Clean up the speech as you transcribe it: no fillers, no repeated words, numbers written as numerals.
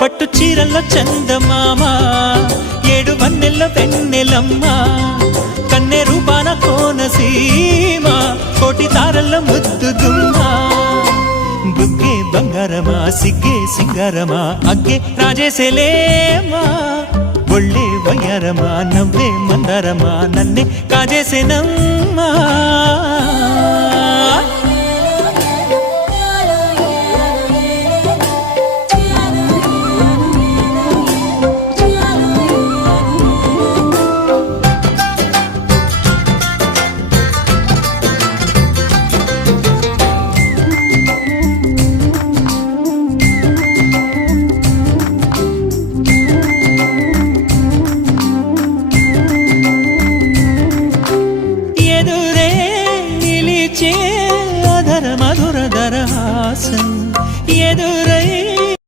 పట్టు చీరల్లో చందమామ ఏడు వన్నెల్లో వెన్నెలమ్మ కన్నె రూపాన కోనసీమ కోటి తారల్లో ముద్దు గుమ్మ బుగ్గే బంగారమా సిగ్గే సింగారమా అగ్గే రాజేసేలేమా ఒళ్ళే వయ్యారమా నవ్వే మందారమా నన్నే కాజేసేనమ్మా